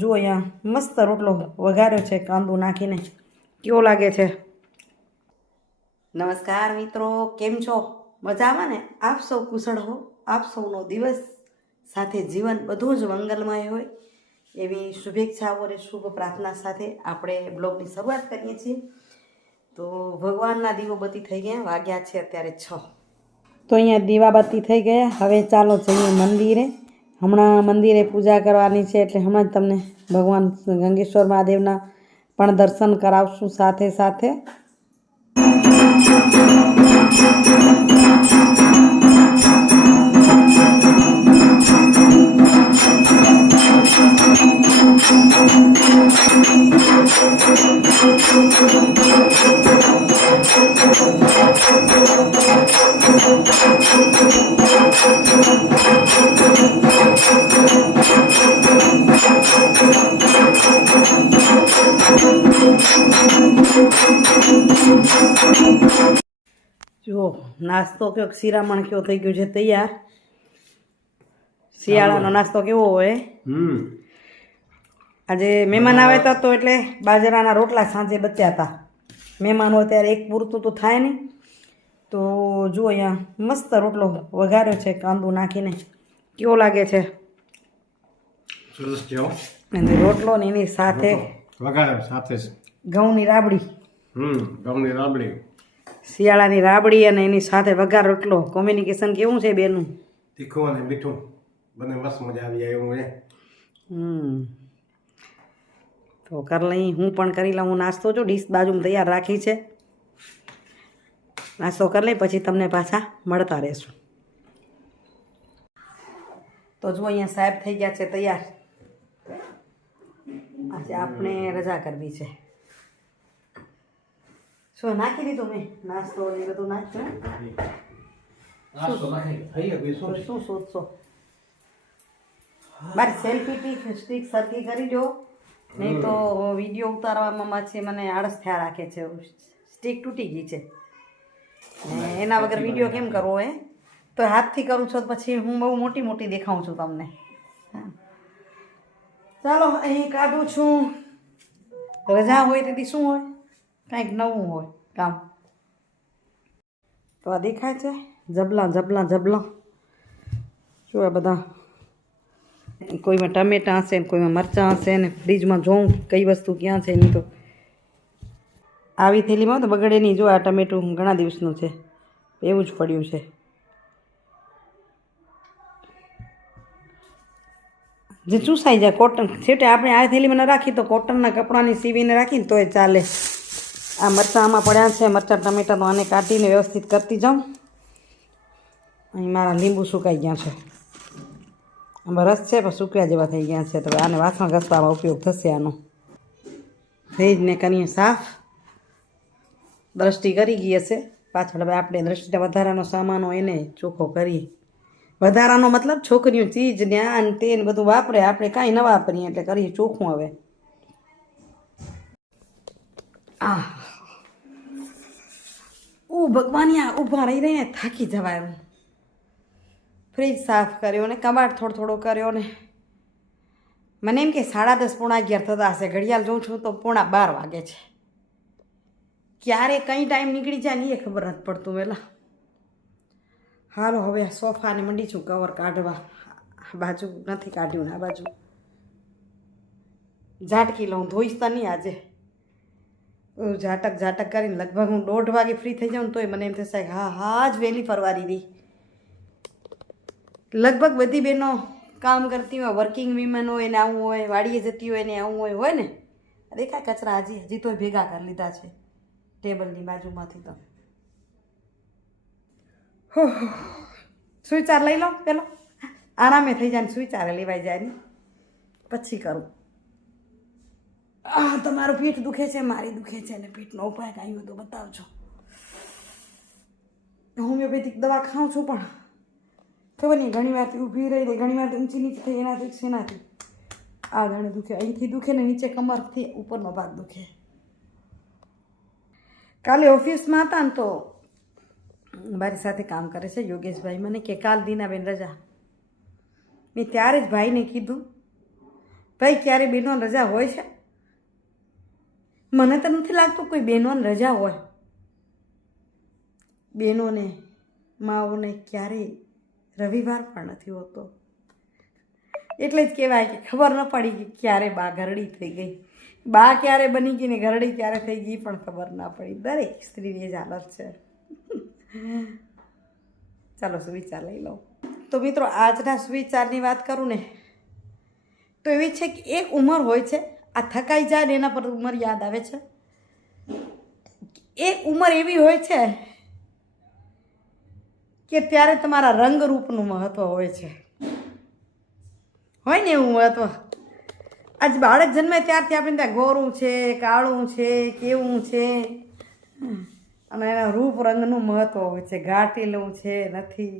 જુઓ અહીંયા મસ્ત રોટલો વઘાર્યો છે કાંદો નાખીને, કેવો લાગે છે? નમસ્કાર મિત્રો, કેમ છો? મજામાં ને? આપ સૌ કુશળ હો, આપ સૌનો દિવસ સાથે જીવન બધું જ મંગલમય હોય એવી શુભેચ્છાઓ અને શુભ પ્રાર્થના સાથે આપણે બ્લોગની શરૂઆત કરીએ છીએ. તો ભગવાનના દીવાબત્તી થઈ ગયા, વાગ્યા છે અત્યારે 6. તો અહીંયા દીવાબત્તી થઈ ગયા. હવે ચાલો જઈએ મંદિરે. હમણાં મંદિરે પૂજા કરવાની છે એટલે હમણાં જ તમને ભગવાન ગંગેશ્વર મહાદેવના પણ દર્શન કરાવશું સાથે સાથે. જો નાસ્તો કયો, શિરામણ કયો થઈ ગયું છે તૈયાર. શિયાળાનો નાસ્તો કેવો હોય? આજે મહેમાન આવ્યા તો એટલે બાજરાના રોટલા સાંજે બચ્યા હતા. મહેમાન હોય ત્યારે એક પૂરતું તો થાય નહીં. તો જુઓ અહીંયા મસ્ત રોટલો વઘાર્યો છે કાંદો નાખીને, કેવો લાગે છે? અને રોટલો ને એની સાથે વઘાર્યો સાથે ઘઉંની રાબડી. ઘઉંની રાબડી, શિયાળાની રાબડી અને એની સાથે વઘાર રોટલો. કોમ્યુનિકેશન કેવું છે બેનું? તીખું અને મીઠું બંને મસ્ત મજા આવી જાય એવું છે. તો કરી લઈ, હું પણ કરી લઉં. હું નાસ્તો જો ડીશ બાજુમાં તૈયાર રાખી છે. નાસ્તો કરી લઈ પછી તમને પાછા મળતા રહેશું. તો જો અહીંયા સાહેબ થઈ ગયા છે તૈયાર. આજે આપણે રજા કરવી છે. શું નાખી દીધું મેં? નાસ્તો એ બધું નાખ્યું. શું શોધશો? મારી સેલ્ફી સ્ટીક સરખી કરી દો, નહીં તો વિડીયો ઉતારવામાં છે મને આળસ થયા રાખે છે. સ્ટીક તૂટી ગઈ છે, એના વગર વિડીયો કેમ કરવો હોય? તો હાથથી કરું છો પછી હું બહુ મોટી મોટી દેખાઉં છું તમને. ચાલો અહીં કાઢું છું. રજા હોય તેથી શું હોય, કાંઈક નવું હોય કામ. તો આ દેખાય છે જબલા જબલા જબલા. શું આ બધા? કોઈમાં ટમેટાં હશે ને કોઈમાં મરચાં હશે ને ફ્રીજમાં જોઉં કઈ વસ્તુ ક્યાં છે. એની તો આવી થેલીમાં તો બગડે નહીં. જો આ ટમેટું ઘણા દિવસનું છે, એવું જ પડ્યું છે. જે ચૂસાઈ જાય કોટન. છેવટે આપણે આ થેલીમાં ન રાખી તો કોટનના કપડાની સીવીને રાખીને તોય ચાલે. આ મરચાં આમાં પડ્યા છે, મરચાં ટમેટાં તો આને કાઢીને વ્યવસ્થિત કરતી જાઉં. અહીં મારા લીંબુ સુકાઈ ગયા છે. આમાં રસ છે પણ સૂક્યા જેવા થઈ ગયા છે. તો આને વાસણ ઘસવામાં ઉપયોગ થશે આનો. ફ્રીજને કરીએ સાફ. દ્રષ્ટિ કરી ગઈ હશે પાછળ. હવે આપણે દ્રષ્ટિના વધારાનો સામાનો એને ચોખ્ખો કરીએ. વધારાનો મતલબ છોકરીઓ ચીજ ને આ ને તે ને બધું વાપરે, આપણે કાંઈ ન વાપરીએ એટલે કરીએ ચોખ્ખું. હવે ભગવાનિયા ઊભા રહી રહીને થાકી જવાય. ફ્રીજ સાફ કર્યો ને કબાટ થોડો થોડો કર્યો ને મને એમ કે 10:30 પોણા 11 થતા હશે. ઘડિયાળ જોઉં છું તો 11:15 વાગે છે. ક્યારે કઈ ટાઈમ નીકળી જાય ને એ ખબર નથી પડતું વહેલા. હાલો હવે સોફાને મંડી છું કવર કાઢવા. આ બાજુ નથી કાઢ્યું ને આ બાજુ ઝાટકી લઉં. ધોઈશ તો નહીં આજે. ઝાટક કરીને લગભગ હું 1:30 વાગે ફ્રી થઈ જાઉં તોય મને એમ થશે કે હા જ વહેલી ફરવાની રહી. લગભગ બધી બહેનો કામ કરતી હોય, વર્કિંગ વીમેન હોય ને આવું હોય, વાડીએ જતી હોય ને આવું હોય ને. દેખાય કચરા હજી તોય ભેગા કરી લીધા છે ટેબલની બાજુમાંથી. તો સુઈ ચાર લઈ લો પેલો, આરામે થઈ જાય ને સુઈ ચારે લેવાઈ જાય ને પછી કરું. તમારું પીઠ દુખે છે, મારી દુખે છે ને પીઠનો ઉપાય કાંઈ હોય તો બતાવજો. હોમિયોપેથિક દવા ખાઉં છું પણ ખબર નહીં, ઘણી વારથી ઊભી રહી ને ઘણી વાર ઊંચી નીચે થઈ. એનાથી શેનાથી આ ઘણે દુખે, અહીંથી દુખે ને નીચે કમરથી ઉપરનો ભાગ દુખે. કાલે ઓફિસમાં હતા ને તો મારી સાથે કામ કરે છે યોગેશભાઈ. મને કે કાલ દીનાબેન રજા. મેં ત્યારે જ ભાઈને કીધું ભાઈ ક્યારે બહેનોને રજા હોય છે? મને તો નથી લાગતું કોઈ બહેનોને રજા હોય. બહેનોને માઓને ક્યારેય રવિવાર પણ નથી હોતો. એટલે જ કહેવાય કે ખબર ન પડી કે ક્યારે બા ઘરડી થઈ ગઈ, બા ક્યારે બની ગઈ ને ઘરડી ક્યારે થઈ ગઈ પણ ખબર ના પડી. દરેક સ્ત્રીની જ હાલત છે. ચાલો સુવિચાર લઈ લો. તો મિત્રો, આજના સુવિચારની વાત કરું ને તો એવી છે કે એક ઉંમર હોય છે, આ થકાઈ જાય ને એના પર ઉંમર યાદ આવે છે. એક ઉંમર એવી હોય છે કે ત્યારે તમારા રંગરૂપનું મહત્ત્વ હોય છે. હોય ને એવું મહત્ત્વ. આજ બાળક જન્મે ત્યારથી આપણે ત્યાં ગોરું છે, કાળું છે, કેવું છે, અને એના રૂપ રંગનું મહત્ત્વ હોય છે. ઘાટેલું છે, નથી.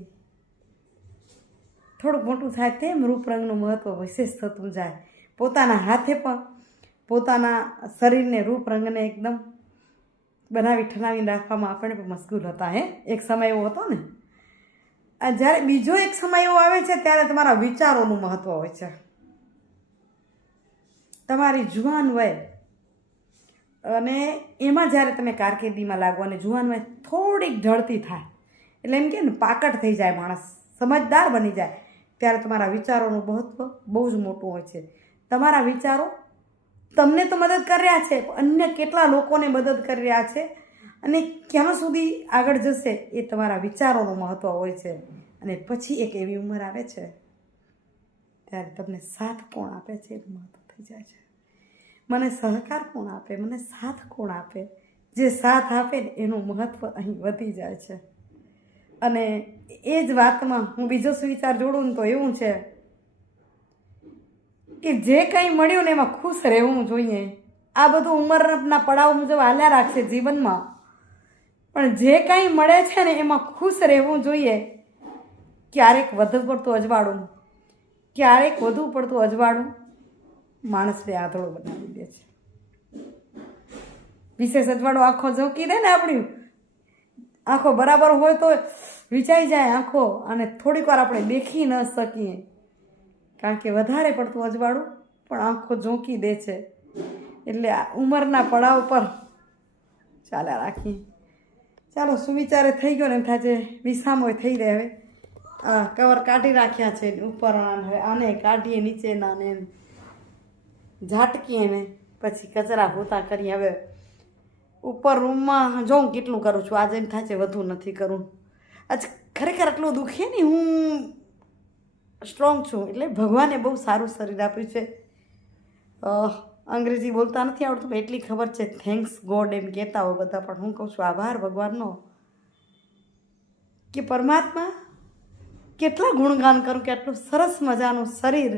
થોડુંક મોટું થાય તેમ રૂપ રંગનું મહત્ત્વ વિશેષ થતું જાય. પોતાના હાથે પણ પોતાના શરીરને રૂપ રંગને એકદમ બનાવી ઠનાવીને રાખવામાં આપણે પણ મશગુલ હતા. એક સમય એવો હતો ને. જ્યારે બીજો એક સમય એવો આવે છે ત્યારે તમારા વિચારોનું મહત્ત્વ હોય છે. તમારી જુવાન વય અને એમાં જ્યારે તમે કારકિર્દીમાં લાગો અને જુવાન વય થોડીક ઢળતી થાય એટલે એમ કે ને પાકટ થઈ જાય માણસ, સમજદાર બની જાય, ત્યારે તમારા વિચારોનું મહત્ત્વ બહુ જ મોટું હોય છે. તમારા વિચારો તમને તો મદદ કરી રહ્યા છે, અન્ય કેટલા લોકોને મદદ કરી રહ્યા છે અને ક્યાં સુધી આગળ જશે એ તમારા વિચારોનું મહત્ત્વ હોય છે. અને પછી એક એવી ઉંમર આવે છે ત્યારે તમને સાથ કોણ આપે છે એનું મહત્ત્વ થઈ જાય છે. મને સહકાર કોણ આપે, મને સાથ કોણ આપે, જે સાથ આપે ને એનું મહત્ત્વ અહીં વધી જાય છે. અને એ જ વાતમાં હું બીજો સુવિચાર જોડું ને તો એવું છે કે જે કંઈ મળ્યું ને એમાં ખુશ રહેવું જોઈએ. આ બધું ઉંમરના પડાવ મુજબ હાલ્યા રાખશે જીવનમાં, પણ જે કંઈ મળે છે ને એમાં ખુશ રહેવું જોઈએ. ક્યારેક વધુ પડતું અજવાળું, ક્યારેક વધુ પડતું અજવાળું માણસને આંધળો બનાવી દે છે. વિશેષ અજવાળું આંખો ઝોંકી દે ને, આપણી આંખો બરાબર હોય તો વિચાઈ જાય આંખો, અને થોડીક વાર આપણે દેખી ન શકીએ કારણ કે વધારે પડતું અજવાળું પણ આંખો ઝોંકી દે છે. એટલે આ ઉંમરના પડાવ પર ચાલ્યા રાખીએ. ચાલો સુવિચારે થઈ ગયો ને એમ થાય છે વિસામો થઈ રહે. હવે કવર કાઢી રાખ્યા છે ઉપર, હવે આને કાઢીએ નીચેના ને ઝાટકીએ ને પછી કચરા પોતા કરીએ. હવે ઉપર રૂમમાં જોઉં કેટલું કરું છું. આજે એમ થાય છે વધુ નથી કરું. આજ ખરેખર આટલું દુખે ને, હું સ્ટ્રોંગ છું એટલે ભગવાને બહુ સારું શરીર આપ્યું છે. અંગ્રેજી બોલતા નથી આવડતું પણ એટલી ખબર છે થેન્ક્સ ગોડ એમ કહેતા હોય બધા, પણ હું કહું છું આભાર ભગવાનનો કે પરમાત્મા કેટલા ગુણગાન કરું કે આટલું સરસ મજાનું શરીર,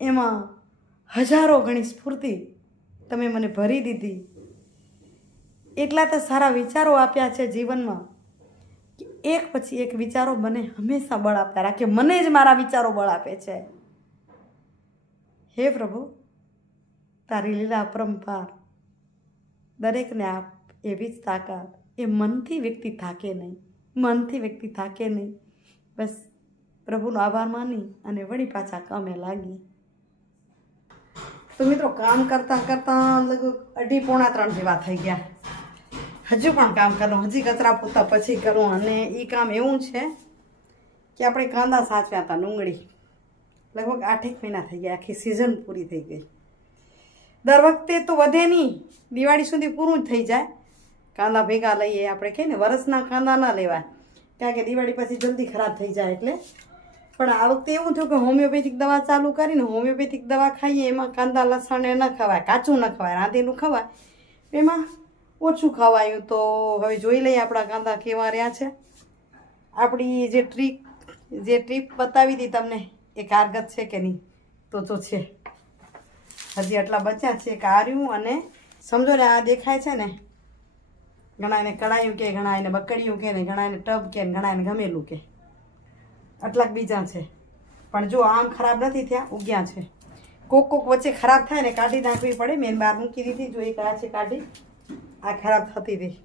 એમાં હજારો ગણી સ્ફૂર્તિ તમે મને ભરી દીધી. એટલા તો સારા વિચારો આપ્યા છે જીવનમાં કે એક પછી એક વિચારો મને હંમેશા બળ આપ્યા રાખે. મને જ મારા વિચારો બળ આપે છે. હે પ્રભુ, તારી લીલા અપરંપાર. દરેકને આપ એવી જ તાકાત. એ મનથી વ્યક્તિ થાકે નહીં, મનથી વ્યક્તિ થાકે નહીં. બસ પ્રભુનો આભાર માની અને વળી પાછા કામે લાગી. તો મિત્રો, કામ કરતાં કરતાં લગભગ 2:30-3 જેવા થઈ ગયા. હજુ પણ કામ કરું, હજી કચરા પોતા પછી કરું. અને એ કામ એવું છે કે આપણે કાંદા સાચવ્યા હતા, ડુંગળી લગભગ 8 મહિના થઈ ગયા, આખી સિઝન પૂરી થઈ ગઈ. દર વખતે તો વધે નહીં, દિવાળી સુધી પૂરું જ થઈ જાય. કાંદા ભેગા લઈએ આપણે, કહીએ ને વરસના કાંદા ના લેવાય કારણ કે દિવાળી પછી જલ્દી ખરાબ થઈ જાય એટલે. પણ આ વખતે એવું થયું કે હોમિયોપેથિક દવા ચાલુ કરીને હોમિયોપેથિક દવા ખાઈએ, એમાં કાંદા લસણ ન ખવાય, કાચું ન ખવાય, રાંધેલું ખવાય, એમાં ઓછું ખવાયું. તો હવે જોઈ લઈએ આપણા કાંદા કેવા રહ્યા છે. આપણી જે ટ્રીપ બતાવી હતી તમને એ કારગત છે કે નહીં? તો છે. હજી આટલા બચ્યા છે કાર્યું. અને સમજો ને આ દેખાય છે ને, ઘણા એને કડાયું કે, ઘણા એને બકડીયું કે, ને ઘણા એને ટબ કે, ઘણા એને ગમેલું કે. આટલાક બીજા છે પણ જો આમ ખરાબ નથી થયા, ઉગ્યા છે. કોક વચ્ચે ખરાબ થાય ને કાઢી નાખવી પડે. મેં બહાર મૂકી દીધી, જો એક આ છે કાઢી, આ ખરાબ થતી હતી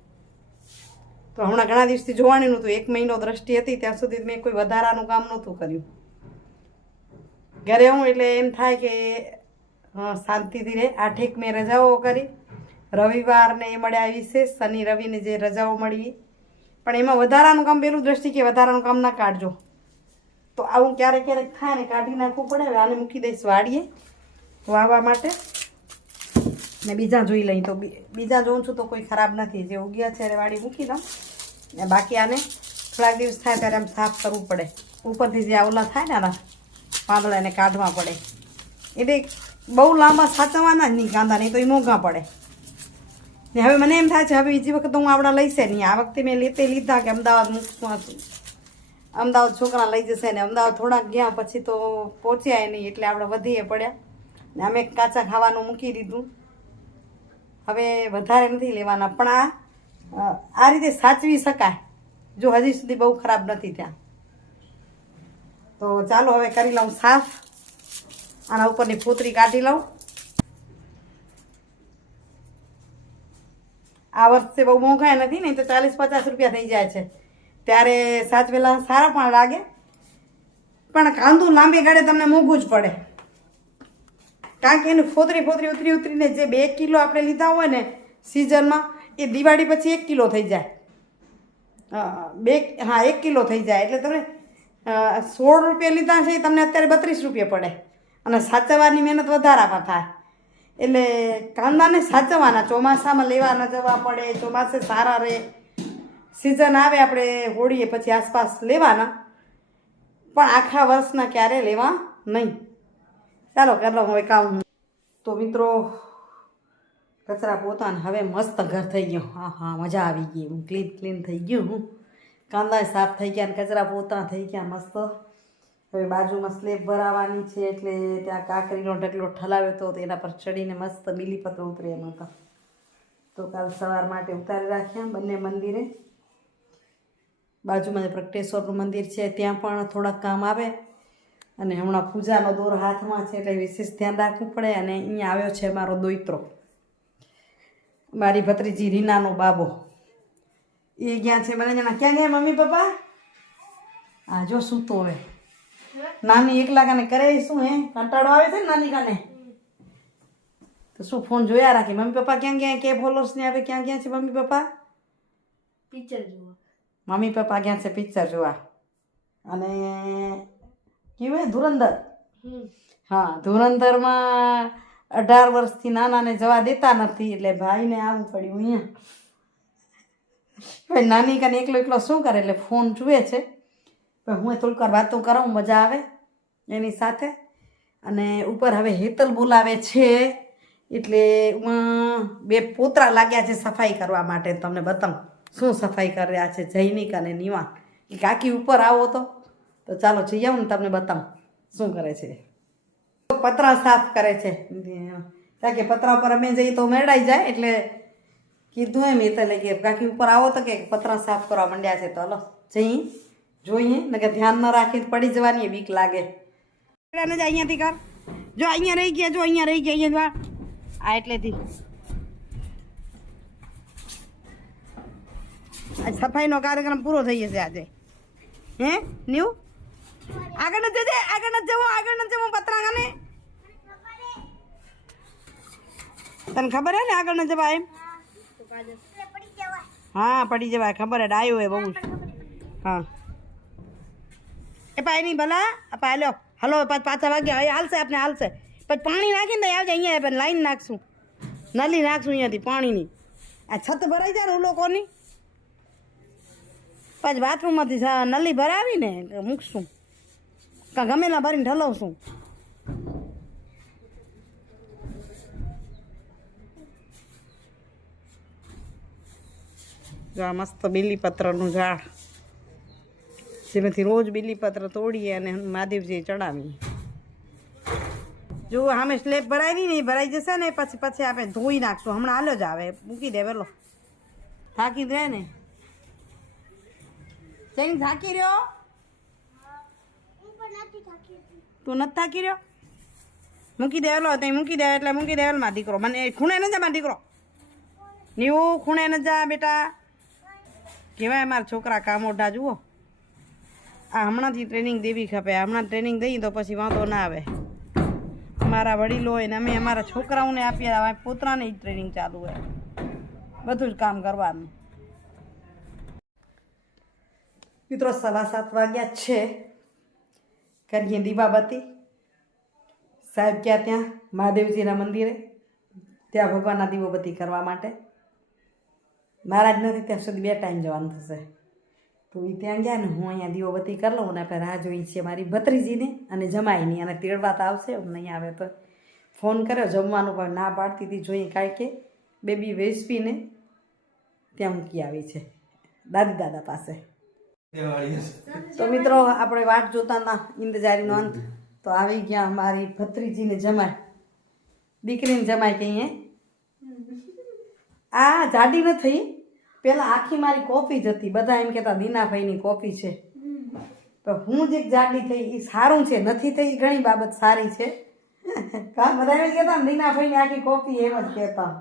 તો હમણાં ઘણા દિવસથી જોવાની નહોતું. 1 મહિનો દ્રષ્ટિ હતી ત્યાં સુધી મેં કોઈ વધારાનું કામ નહોતું કર્યું. ઘરે હું એટલે એમ થાય કે શાંતિથી રહે. 8 મેં રજાઓ કરી, રવિવારને એ મળ્યા વિશેષ, શનિ રવિને જે રજાઓ મળી પણ એમાં વધારાનું કામ પેલું દ્રષ્ટિ કે વધારાનું કામ ના કાઢજો. તો આવું ક્યારેક ક્યારેક થાય ને કાઢી નાખવું પડે. હવે આને મૂકી દઈશ વાડીએ વાવવા માટે ને બીજા જોઈ લઈ. તો બીજા જોઉં છું તો કોઈ ખરાબ નથી, જે ઉગ્યા છે એને વાડી મૂકી દઉં ને બાકી આને થોડાક દિવસ થાય ત્યારે આમ સાફ કરવું પડે. ઉપરથી જે આવલા થાય ને આના પાંદડા એને કાઢવા પડે. એટલે બહુ લાંબા સાચવવાના જ નહીં કાંદા, નહીં તો એ મોંઘા પડે. ને હવે મને એમ થાય છે હવે બીજી વખત હું આવડા લઈશે નહીં. આ વખતે મેં લીધા કે અમદાવાદ મૂકશું હતું, અમદાવાદ છોકરા લઈ જશે ને અમદાવાદ થોડાક ગયા પછી તો પહોંચ્યા નહીં એટલે આપણે વધીએ પડ્યા ને અમે કાચા ખાવાનું મૂકી દીધું. હવે વધારે નથી લેવાના પણ આ રીતે સાચવી શકાય જો હજી સુધી બહુ ખરાબ નથી ત્યાં. તો ચાલો હવે કરી લઉં સાફ. આના ઉપરની ફોતરી કાઢી લઉં. આ વર્ષે બહુ મોંઘા નથી, નહીં તો 40-50 રૂપિયા થઈ જાય છે. ત્યારે સાચવેલા સારા પણ લાગે, પણ કાંદું લાંબી ગાળે તમને મોંઘું જ પડે. કારણ કે એની ફોતરી ઉતરીને જે 2 કિલો આપણે લીધા હોય ને સિઝનમાં એ દિવાળી પછી 1 કિલો થઈ જાય. 1 કિલો થઈ જાય એટલે તમે 16 રૂપિયા લીધા છે એ તમને અત્યારે 32 રૂપિયા પડે અને સાચવવાની મહેનત વધારામાં થાય. એટલે કાંદાને સાચવવાના, ચોમાસામાં લેવા ન જવા પડે, ચોમાસે સારા રહે. સિઝન આવે આપણે હોળીએ પછી આસપાસ લેવાના, પણ આખા વર્ષના ક્યારે લેવા નહીં. ચાલો કરી લઉં હવે કામ. તો મિત્રો કચરા પોતાને હવે મસ્ત ઘર થઈ ગયું. હા મજા આવી ગઈ. ક્લીન થઈ ગયું. કાંદા સાફ થઈ ગયા ને કચરા પોતા થઈ ગયા મસ્ત. હવે બાજુમાં સ્લેબ ભરાવાની છે એટલે ત્યાં કાકરીનો ઢગલો ઠલાવ્યો હતો તેના પર ચડીને મસ્ત બીલીપત્ર ઉતરે એમ હતા. તો કાલ સવાર માટે ઉતારી રાખ્યા બંને મંદિરે. બાજુમાં પ્રગટેશ્વરનું મંદિર છે ત્યાં પણ થોડાક કામ આવે અને હમણાં પૂજાનો દોર હાથમાં છે એટલે વિશેષ ધ્યાન રાખવું પડે. અને અહીંયા આવ્યો છે મારો દોઈત્રો, મારી ભત્રીજી રીનાનો બાબો. એ ગયા છે મને જણા ક્યાં ગયા મમ્મી પપ્પા? હા જો સૂતો હવે. નાની એકલા કાને કરે શું હે? કંટાળો આવે છે ને નાની કાને તો શું ફોન જોયા રાખે. મમ્મી પપ્પા ક્યાં ગયા? કે ફોલોઅર્સ ને આવે ક્યાં ગયા છે મમ્મી પપ્પા? પિક્ચર જોવા. મમ્મી પપ્પા ગયા છે પિક્ચર જોવા. અને કેવું ધુરંધર? હા ધુરંધરમાં 18 વર્ષથી નાનાને જવા દેતા નથી એટલે ભાઈને આવવું પડ્યું અહીંયા. ભાઈ નાની કાને એકલો શું કરે એટલે ફોન જુએ છે. પણ હું થોડીક વાર વાતો કરાવું, મજા આવે એની સાથે. અને ઉપર હવે હેતલ બોલાવે છે એટલે 2 પોતરા લાગ્યા છે સફાઈ કરવા માટે. તમને બતાવું શું સફાઈ કર્યા છે જૈનિક અને નિવાન. કે કાકી ઉપર આવો તો ચાલો જઈ આવું ને તમને બતાવું શું કરે છે. પતરા સાફ કરે છે કારણ કે પતરા ઉપર અમે જઈએ તો મેળાઈ જાય એટલે કીધું એમ હેતલે કે કાકી ઉપર આવો તો કે પતરા સાફ કરવા માંડ્યા છે. તો હલો જઈ જોઈએ ને કે ધ્યાન ન રાખી પડી જવાની બીક લાગે. અહીંયાથી કર. જો અહીંયા રહી ગયા, જો અહીંયા રહી ગયા, અહીંયા આ એટલેથી સફાઈનો કાર્યક્રમ પૂરો થઈ જશે આજે. હે ન્યુ આગળ નથી જવું પતરાગાને. તને ખબર હે ને આગળ ન જવાય એમ? હા પડી જવાય, ખબર હે. ડાયો હે બહુ. હા એ પાય નહીં ભલા આપા હાલો હલો પાછા વાગ્યા હવે હાલશે આપણે હાલશે. પછી પાણી નાખીને આવજે અહીંયા પણ લાઈન નાખશું, નલી નાખશું અહીંયાથી પાણીની. આ છત ભરાઈ જાય લોકોની, પછી બાથરૂમમાંથી નલી ભરાવીને મૂકશું કાં ગમેલા ભરીને ઠલવશું. જો આ મસ્ત બીલીપત્રનું ઝાડ જેમાંથી રોજ બીલીપત્ર તોડીએ અને મહાદેવજી ચડાવીએ. જો સામે સ્લેબ ભરાવી નહીં, ભરાઈ જશે ને પછી આપણે ધોઈ નાખશું. હમણાં હાલો જ આવે, મૂકી દે પેલો થાકી દે ને. જઈને થાકી રહ્યો? તું નથી થાકી રહ્યો? મૂકી દેવેલો ત્યાં મૂકી દે એટલે મૂકી દેવેલમાં દીકરો. મને ખૂણે ન જા મારા દીકરો, નીવું ખૂણે ન જા બેટા. કહેવાય મારા છોકરા કામોઢા જુઓ. આ હમણાંથી ટ્રેનિંગ દેવી ખપે. હમણાં ટ્રેનિંગ દઈએ તો પછી વાંધો ના આવે. અમારા વડીલો હોય ને અમે અમારા છોકરાઓને આપીએ અમારા પોતાને જ ટ્રેનિંગ ચાલુ હોય બધું જ કામ કરવાનું. મિત્રો 7:15 વાગ્યા છે. કરીએ દીવાબત્તી. સાહેબ ગયા ત્યાં મહાદેવજીના મંદિરે, ત્યાં ભગવાનના દીવાબત્તી કરવા માટે. મહારાજ નથી ત્યાં સુધી 2 ટાઈમ જવાનું થશે. તો એ ત્યાં ગયા ને હું અહીંયા દીવાબત્તી કરી લઉં ને આપણે રાહ જોઈ છે મારી ભત્રીજીને અને જમાઈની, અને તેડવા તો આવશે નહીં આવે તો. ફોન કર્યો જમવાનું પણ ના પાડતી હતી જોઈએ કાંઈ કે બેબી વેસપીને ત્યાં મૂકી આવી છે દાદી દાદા પાસે. તો મિત્રો આપણે વાટ જોતા ના ઇંતજારીનો અંત. તો આવી ગયા મારી ભત્રીજીને જમાય, દીકરીને જમાય કહીએ. આ જાડી ન થઈ, પેલા આખી મારી કોફી જ હતી. બધા એમ કહેતા દીનાભાઈની કોફી છે, તો હું જે જાડી થઈ એ સારું છે. નથી થઈ ઘણી બાબત સારી છે. કા બધા એમ કહેતા ને દીનાભાઈની આખી કોફી એમ જ કહેતા.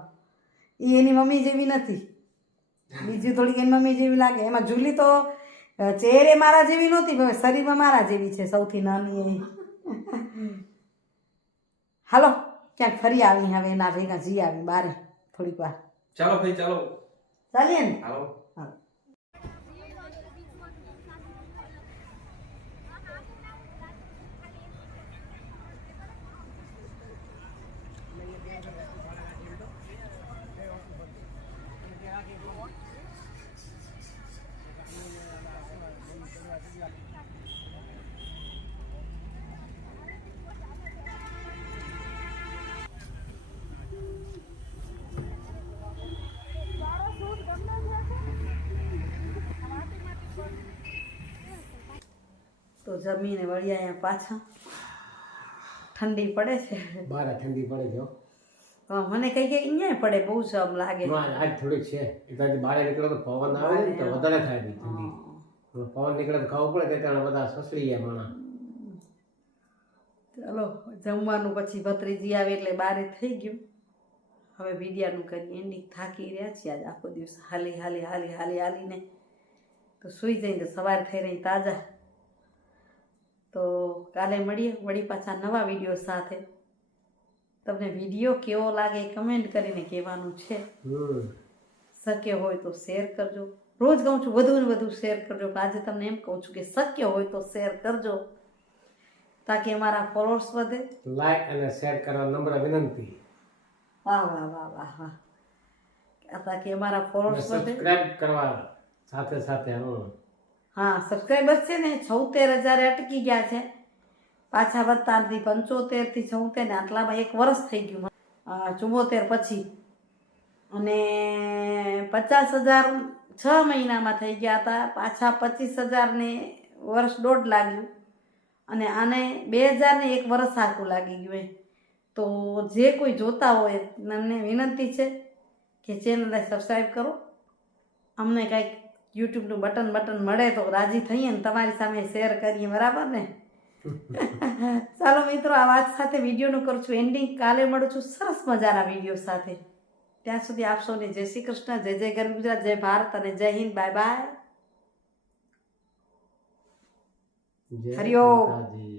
એ એની મમ્મી જેવી નથી, બીજી થોડીક એની મમ્મી જેવી લાગે. એમાં જુલી તો ચહેરે મારા જેવી નહોતી, પણ શરીરમાં મારા જેવી છે, સૌથી નાની એ. હાલો ક્યાંક ફરી આવી, હવે એના ભેગા જી આવી બારે થોડીક વાર. ચાલો ભાઈ ચાલો ચાલીએ ને. હાલો. તો જમીને વળી અહીંયા પાછા. ઠંડી પડે છે. બહાર ઠંડી પડે છે હો. મને કઈ કઈ અહીંયા પડે બહુ જ આમ લાગે. આજ થોડીક છે. એટલે બહાર નીકળો તો પવન આવે ને તો વધારે થાય છે ઠંડી. પવન નીકળે તો ખાવું પડે ત્યારે બધા સસડી જાય માણા. ચાલો જમવાનું પછી ભત્રીજી આવે એટલે બારે થઈ ગયું. હવે વિડિયાનું કરી એન્ડિંગ. થાકી રહ્યા છીએ આજ આખો દિવસ હાલીને તો સૂઈ જઈને તો સવાર થઈ રહી તાજા. તો કાલે મળીએ વળી પાછા નવા વિડીયો સાથે. તમને વિડીયો કેવો લાગે કમેન્ટ કરીને કહેવાનું છે. શક્ય હોય તો શેર કરજો. રોજ કહું છું વધુ ને વધુ શેર કરજો, પણ આજે તમને એમ કહું છું કે શક્ય હોય તો શેર કરજો તાકી અમારા ફોલોઅર્સ વધે. લાઈક અને શેર કરવા નમ્ર વિનંતી. વાહ વાહ વાહ વાહ વાહ. તાકી અમારા ફોલોઅર્સ વધે. સબસ્ક્રાઇબ કરવા સાથે સાથે. હા સબસ્ક્રાઈબર્સ છે ને 76,000 અટકી ગયા છે. પાછા વધતા નથી. 75 થી 76 ને આટલામાં 1 વર્ષ થઈ ગયું. 74 પછી. અને 50,000 6 મહિનામાં થઈ ગયા હતા. પાછા 25,000 ને વર્ષ દોઢ લાગ્યું. અને આને 2000 ને 1 વર્ષ આખું લાગી ગયું. તો જે કોઈ જોતા હોય એમને વિનંતી છે કે ચેનલને સબસ્ક્રાઈબ કરો. અમને કંઈક યુટ્યુબનું બટન મળે તો રાજી થઈએ ને તમારી સામે શેર કરીએ, બરાબર ને. ચાલો મિત્રો આ વાત સાથે વિડીયોનું કરું છું એન્ડિંગ. કાલે મળું છું સરસ મજાના વિડીયો સાથે. ત્યાં સુધી આપ સૌને જય શ્રી કૃષ્ણ, જય જય ગરવી ગુજરાત, જય ભારત અને જય હિન્દ. Bye bye. જય હરિઓમ. માતાજી.